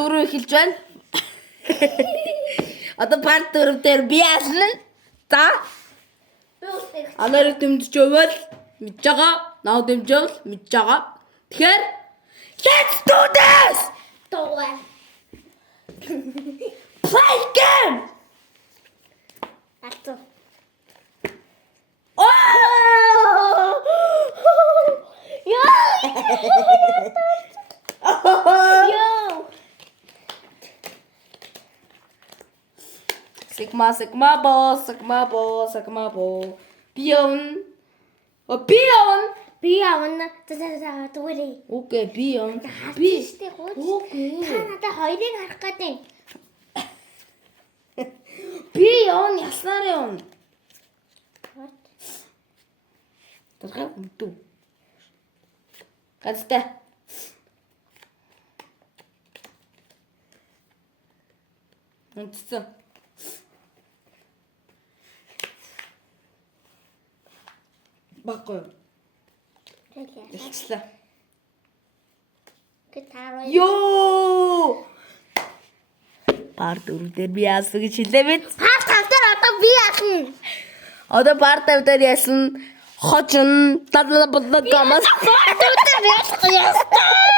4 эхэлж байна. Одоо part 4 дээр би яасан. За. Анарыг дэмжижвэл мэдж байгаа. Наа дэмжвэл мэдж байгаа. Тэгэхээр let's do this. Товар. Play game. Ато. Oh! Yo. Yo. Sigma ball. Bion. Bion. Би авна. Тэгвэл Окей, бион. би штэ хууч. Окей. Та надад хоёрыг харах гэдэг. Бион яснаар юм. Тэрхээ үнтүү. Ганцтай. Үнтсэн. Баггүй. Ялцлаа. Гитар. Йоо! Part 4 дээр би яасан гэж хэлээ мэд. Part 5 дээр одоо би яахна. Одоо part 5 дээр яасан хожин дадлаа бодлоо гамас. Part 5 дээр яах вэ?